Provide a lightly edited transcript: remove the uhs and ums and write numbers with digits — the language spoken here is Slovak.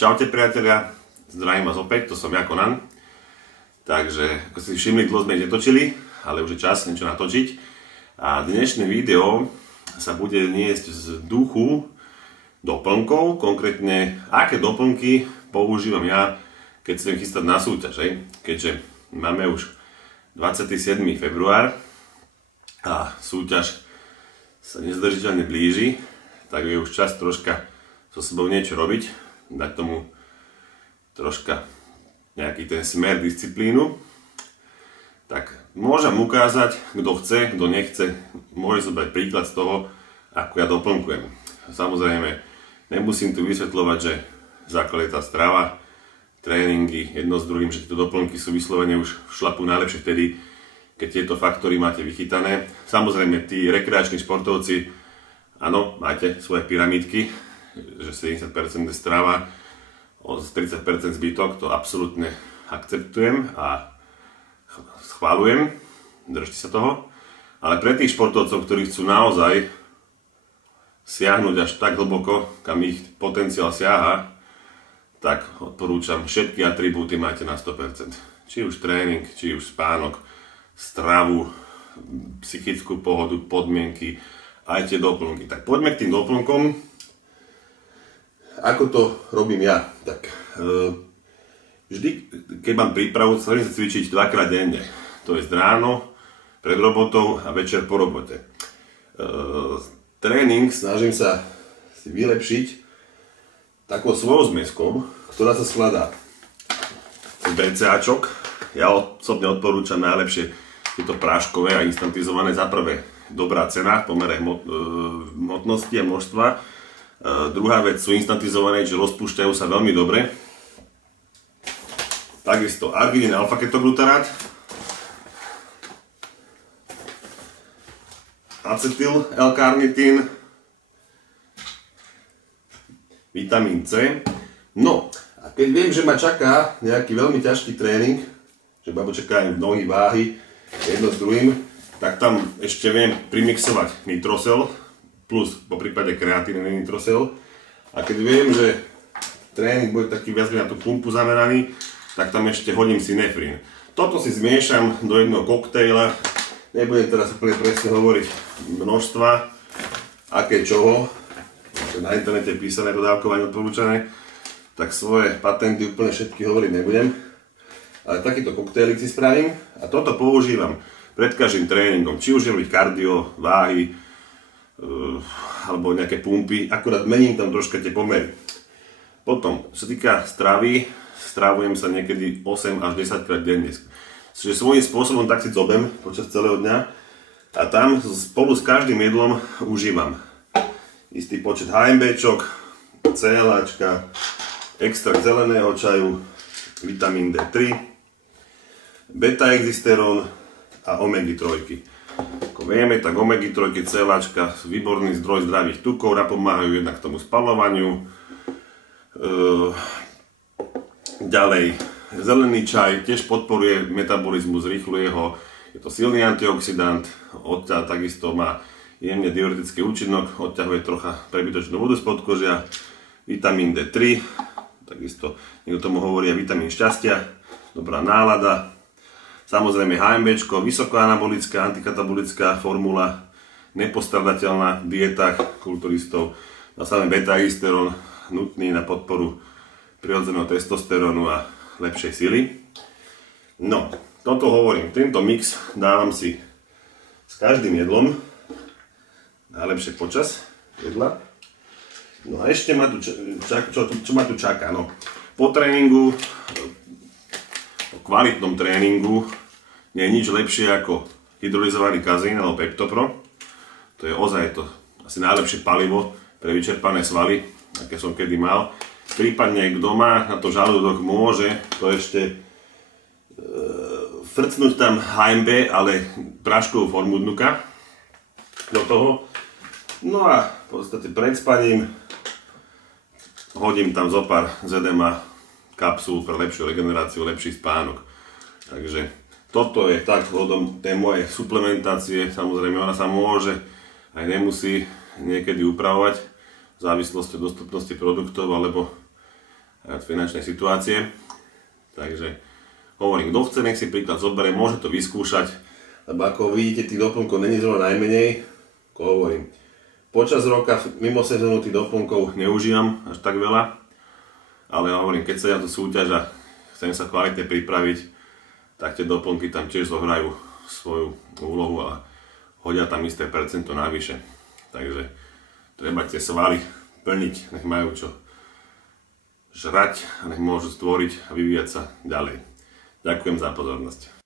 Čaute priatelia, zdravím vás opäť, to som ja Conan. Takže, ako si všimli, dlho sme netočili, ale už je čas niečo natočiť. A dnešné video sa bude niesť z duchu doplnkov, konkrétne aké doplnky používam ja, keď sa idem chystať na súťaž. Keďže máme už 27. február a súťaž sa nezdržiteľne blíži, tak je už čas troška so sebou niečo robiť, dať tomu troška nejaký ten smer, disciplínu. Tak môžem ukázať, kto chce, kto nechce, môže zobrať príklad z toho, ako ja doplnkujem. Samozrejme, nemusím tu vysvetľovať, že základ je tá strava, tréningy, jedno s druhým, že tieto doplnky sú vyslovene už šlapu najlepšie vtedy, keď tieto faktory máte vychytané. Samozrejme, tí rekreační športovci, áno, máte svoje pyramídky, že 70% je strava, 30% zbytok, to absolútne akceptujem a schváľujem, držte sa toho. Ale pre tých športovcov, ktorí chcú naozaj siahnuť až tak hlboko, kam ich potenciál siaha, tak odporúčam, všetky atribúty máte na 100%. Či už tréning, či už spánok, stravu, psychickú pohodu, podmienky, aj tie doplnky. Tak poďme k tým doplnkom. Ako to robím ja? Tak vždy, keď mám prípravu, snažím sa cvičiť dvakrát denne. To je ráno, pred robotou a večer po robote. Tréning snažím sa si vylepšiť takou svojou zmeskou, ktorá sa skladá z BCAčok. Ja osobne odporúčam najlepšie tieto práškové a instantizované. Za prvé, dobrá cena v pomere hmotnosti a množstva. Druhá vec, sú instantizované, čiže rozpúšťajú sa veľmi dobre. Takisto arginin alfa-ketoglutárát, acetyl L-karnitín, vitamín C. No, a keď viem, že ma čaká nejaký veľmi ťažký tréning, že ma čakajú nohy, váhy, jedno s druhým, tak tam ešte viem primixovať nitrosel, plus po prípade kreatínny nitrosel. A keď viem, že tréning bude taký viac na tú pumpu zameraný, tak tam ešte hodím synefrín. Toto si zmiešam do jedného koktejla. Nebudem teraz úplne presne hovoriť množstva, aké čoho. Na internete je písané dodávkovanie odporúčané, tak svoje patenty úplne všetky hovoriť nebudem. Ale takýto koktejlik si spravím a toto používam pred každým tréningom. Či už robiť kardio, váhy, alebo nejaké pumpy, akurát mením tam troška tie pomery. Potom, čo sa týka stravy, stravujem sa niekedy 8 až 10 krát denne. Čiže svojím spôsobom tak si zobem počas celého dňa a tam spolu s každým jedlom užívam istý počet HMBčok, CLAčka, extrakt zeleného čaju, vitamín D3, beta-exysterón a omegy-3. Ako vieme, tak omegy-3, CLAčka sú výborný zdroj zdravých tukov, napomáhajú jednak k tomu spaľovaniu. Ďalej, zelený čaj tiež podporuje metabolizmus, zrýchľuje ho, je to silný antioxidant, takisto má jemne diuretický účinok, odťahuje trocha prebytočnú vodu spod kožia, vitamín D3, takisto niekto tomu hovorí aj vitamín šťastia, dobrá nálada. Samozrejme HMBčko, vysokoanabolická, antikatabolická formula, nepostradateľná v dietách kulturistov. A samé beta-exysterón, nutný na podporu prirodzeného testosterónu a lepšej sily. No, toto hovorím, tento mix dávam si s každým jedlom, najlepšie počas jedla. No a ešte ma tu čo ma tu čaká? No, po tréningu, po kvalitnom tréningu nie je nič lepšie ako hydrolyzovaný kazín alebo Peptopro. To je ozaj to asi najlepšie palivo pre vyčerpané svaly, aké som kedy mal. Prípadne kto má na to žalúdok, môže to ešte frcnúť tam HMB, ale práškovú formu dnuka do toho. No a v podstate pred spaním hodím tam zopár ZMA kapsul pre lepšiu regeneráciu, lepší spánok. Takže toto je tak vodom tej mojej suplementácie. Samozrejme ona sa môže aj nemusí niekedy upravovať v závislosti od dostupnosti produktov alebo od finančnej situácie. Takže hovorím, kto chce, nech si príklad zoberie, môže to vyskúšať, lebo ako vidíte, tých doplnkov není zrovna najmenej, ako hovorím. Počas roka mimo sezónu tých doplnkov neužívam až tak veľa, ale hovorím, keď sa ja tu súťaž a chcem sa kvalitne pripraviť, tak tie doplnky tam tiež zohrajú svoju úlohu a hodia tam isté percento navyše. Takže treba tie svaly plniť, nech majú čo žrať a nech môžu stvoriť a vyvíjať sa ďalej. Ďakujem za pozornosť.